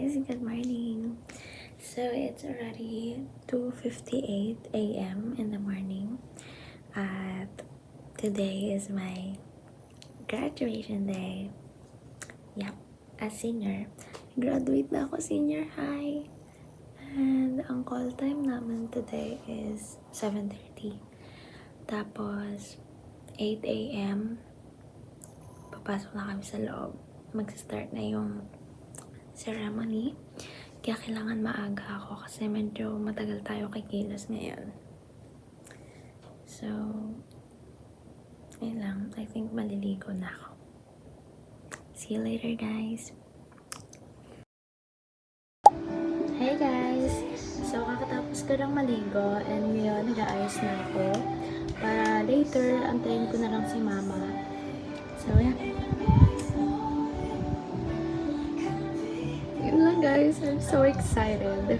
guys, good morning. So it's already 2:58 a.m. in the morning at today is my graduation day. Yep, as senior. Graduate na ako senior high. And ang call time naman today is 7:30. Tapos 8 a.m. papasok na kami sa loob. Mag-start na yung ceremony. Kaya kailangan maaga ako kasi medyo matagal tayo kikilos ngayon. So, ayun lang. I think maliligo na ako. See you later, guys. Hey guys! So, kakatapos ko lang maligo and ngayon nag-aayos na ako para later antayin ko na lang si mama. So, yeah. Yun lang guys, I'm so excited.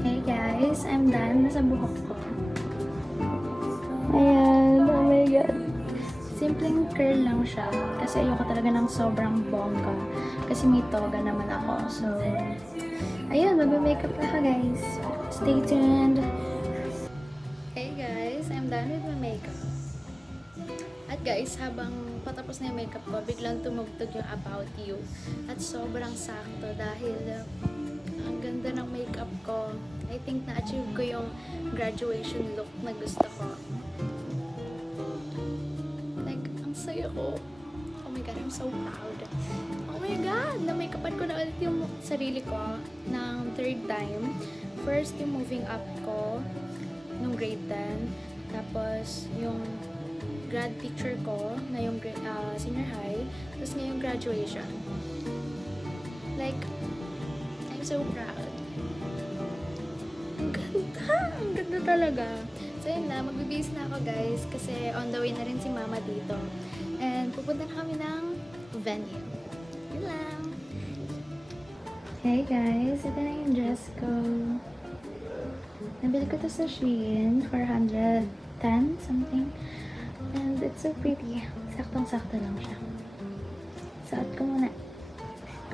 Hey guys, I'm done sa buhok ko. Ayan, oh my god. Simpleng curl lang siya kasi ayoko talaga ng sobrang bongga kasi may toga naman ako. So, ayun, magme-makeup na ako guys. Stay tuned! Hey guys, I'm done with my makeup. At guys, habang patapos na yung makeup ko, biglang tumugtog yung About You. At sobrang sakto dahil ang ganda ng makeup ko. I think na-achieve ko yung graduation look na gusto ko. Like, ang saya ko. Oh my god, I'm so proud. Oh my god, na-makeupan ko na ulit yung sarili ko ng third time. First, yung moving up ko nung grade 10. Tapos, yung grad picture ko na yung senior high, tapos ngayong graduation. Like, I'm so proud. Ang ganda! Ang ganda talaga. So yun na, magbibihis na ako guys kasi on the way na rin si mama dito. And pupunta na kami ng venue. Yun lang. Hey guys, ito na yung dress ko. Nabili ko to sa Shein, 410 something. And it's so pretty. Saktong-sakto lang siya. Suot ko muna.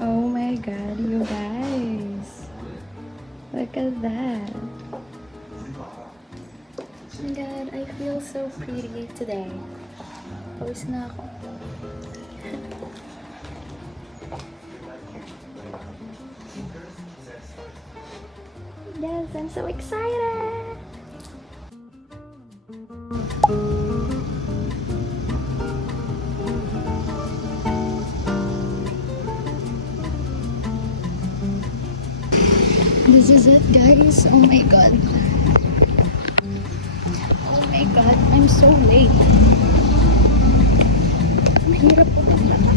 Oh my god, you guys. Look at that. Oh my god, I feel so pretty today. Pawis na ako. Yes, I'm so excited! This is it guys. Oh my god. Oh my god. I'm so late. Mahirap po maglakad.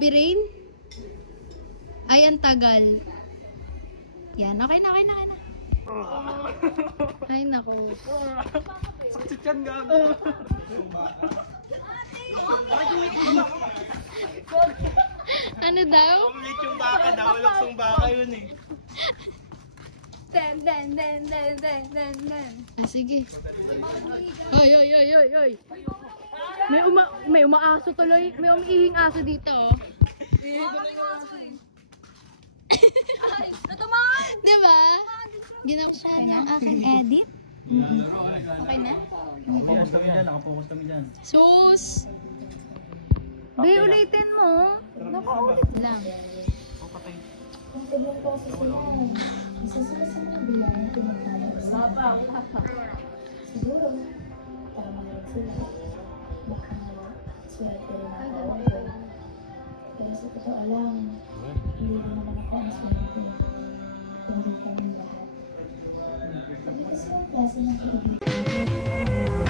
Grabe rain. Ay, ang tagal. Yan, okay na. Ay, nako. Sakit yan, gago. Ano daw? Ulit yung baka daw. Laksong baka yun eh. Ah, sige. Oy. May umaaso tuloy. May umiihing aso dito. Diba? Ginawa siya ng aking edit. Okay na? Nakapokus kami dyan. Sus! Be, ulitin mo. Nakaulit lang. Siguro, para magalit sila, baka swerte rin ako. Pero sa totoo lang, hindi rin naman ako ang swerte. Kundi kami lahat. Kasi yung klase ng kaibigan.